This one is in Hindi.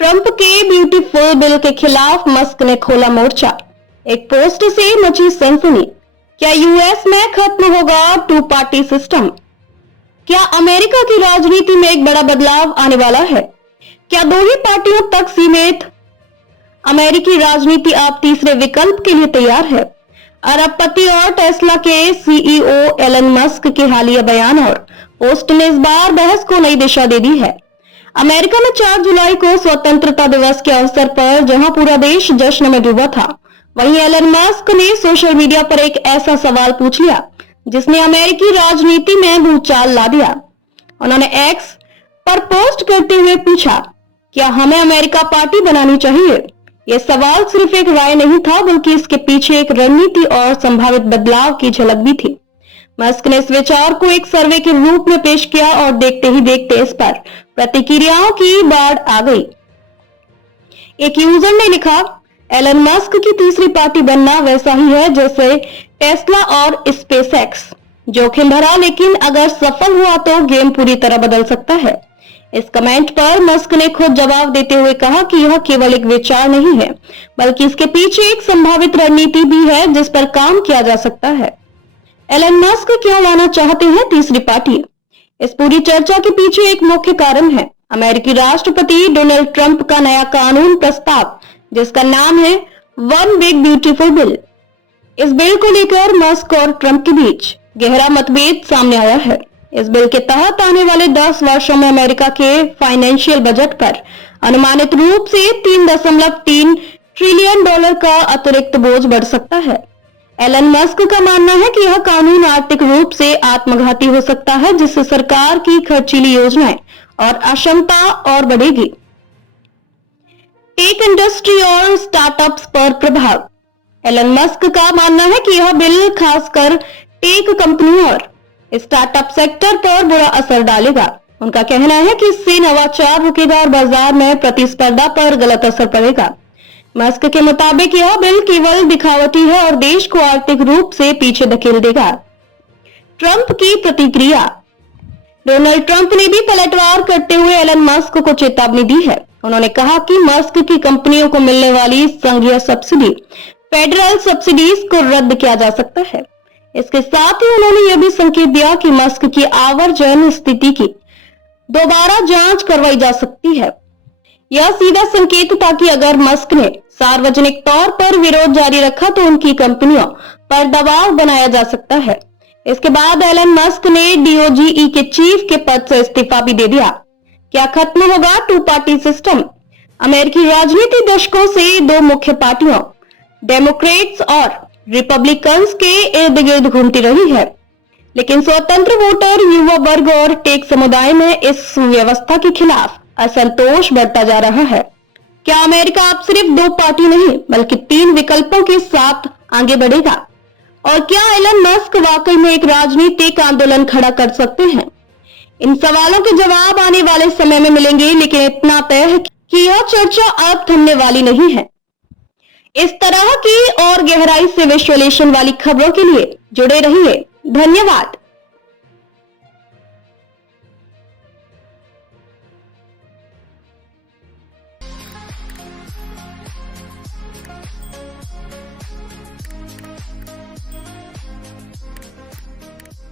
ट्रंप के ब्यूटीफुल बिल के खिलाफ मस्क ने खोला मोर्चा। एक पोस्ट से मची सनसनी। क्या यूएस में खत्म होगा टू पार्टी सिस्टम? क्या अमेरिका की राजनीति में एक बड़ा बदलाव आने वाला है? क्या दो ही पार्टियों तक सीमित अमेरिकी राजनीति अब तीसरे विकल्प के लिए तैयार है? अरबपति और टेस्ला के सीईओ एलन मस्क के हालिया बयान और पोस्ट ने इस बार बहस को नई दिशा दे दी है। अमेरिका में 4 जुलाई को स्वतंत्रता दिवस के अवसर पर जहां पूरा देश जश्न में डूबा था, वहीं एलन मस्क ने सोशल मीडिया पर एक ऐसा सवाल पूछ लिया जिसने अमेरिकी राजनीति में भूचाल ला दिया। उन्होंने एक्स पर पोस्ट करते हुए पूछा, क्या हमें अमेरिका पार्टी बनानी चाहिए? यह सवाल सिर्फ एक राय नहीं था, बल्कि इसके पीछे एक रणनीति और संभावित बदलाव की झलक भी थी। मस्क ने इस विचार को एक सर्वे के रूप में पेश किया और देखते ही देखते इस पर प्रतिक्रियाओं की बाढ़ आ गई। एक यूजर ने लिखा, एलन मस्क की तीसरी पार्टी बनना वैसा ही है जैसे टेस्ला और स्पेसएक्स। जोखिम भरा, लेकिन अगर सफल हुआ तो गेम पूरी तरह बदल सकता है। इस कमेंट पर मस्क ने खुद जवाब देते हुए कहा कि यह केवल एक विचार नहीं है, बल्कि इसके पीछे एक संभावित रणनीति भी है जिस पर काम किया जा सकता है। एलन मस्क क्यों लाना चाहते हैं तीसरी पार्टी? इस पूरी चर्चा के पीछे एक मुख्य कारण है अमेरिकी राष्ट्रपति डोनाल्ड ट्रंप का नया कानून प्रस्ताव, जिसका नाम है वन बिग ब्यूटीफुल बिल। इस बिल को लेकर मस्क और ट्रंप के बीच गहरा मतभेद सामने आया है। इस बिल के तहत आने वाले 10 वर्षों में अमेरिका के फाइनेंशियल बजट पर अनुमानित रूप से $3.3 ट्रिलियन का अतिरिक्त बोझ बढ़ सकता है। एलन मस्क का मानना है कि यह कानून आर्थिक रूप से आत्मघाती हो सकता है, जिससे सरकार की खर्चीली योजनाएं और अक्षमता और बढ़ेगी। टेक इंडस्ट्री और स्टार्टअप्स पर प्रभाव। एलन मस्क का मानना है कि यह बिल खासकर टेक कंपनियों और स्टार्टअप सेक्टर पर बुरा असर डालेगा। उनका कहना है कि इससे नवाचार रुकेगा और बाजार में प्रतिस्पर्धा पर गलत असर पड़ेगा। मस्क के मुताबिक यह बिल केवल दिखावटी है और देश को आर्थिक रूप से पीछे धकेल देगा। ट्रंप की प्रतिक्रिया। डोनाल्ड ट्रंप ने भी पलटवार करते हुए एलन मस्क को चेतावनी दी है। उन्होंने कहा कि मस्क की कंपनियों को मिलने वाली संघीय सब्सिडी, फेडरल सब्सिडीज को रद्द किया जा सकता है। इसके साथ ही उन्होंने यह भी संकेत दिया कि मस्क की आवर्जन स्थिति की दोबारा जांच करवाई जा सकती है। यह सीधा संकेत था कि अगर मस्क ने सार्वजनिक तौर पर विरोध जारी रखा तो उनकी कंपनियों पर दबाव बनाया जा सकता है। इसके बाद एलन मस्क ने डीओजीई के चीफ के पद से इस्तीफा भी दे दिया। क्या खत्म होगा टू पार्टी सिस्टम? अमेरिकी राजनीति दशकों से दो मुख्य पार्टियों डेमोक्रेट्स और रिपब्लिकन्स के इर्द गिर्द घूमती रही है, लेकिन स्वतंत्र वोटर, युवा वर्ग और टेक समुदाय में इस व्यवस्था के खिलाफ असंतोष बढ़ता जा रहा है। क्या अमेरिका अब सिर्फ 2 पार्टी नहीं बल्कि 3 विकल्पों के साथ आगे बढ़ेगा? और क्या एलन मस्क वाकई में एक राजनीतिक आंदोलन खड़ा कर सकते हैं? इन सवालों के जवाब आने वाले समय में मिलेंगे, लेकिन इतना तय है कि यह चर्चा अब थमने वाली नहीं है। इस तरह की और गहराई से विश्लेषण वाली खबरों के लिए जुड़े रहिए। धन्यवाद।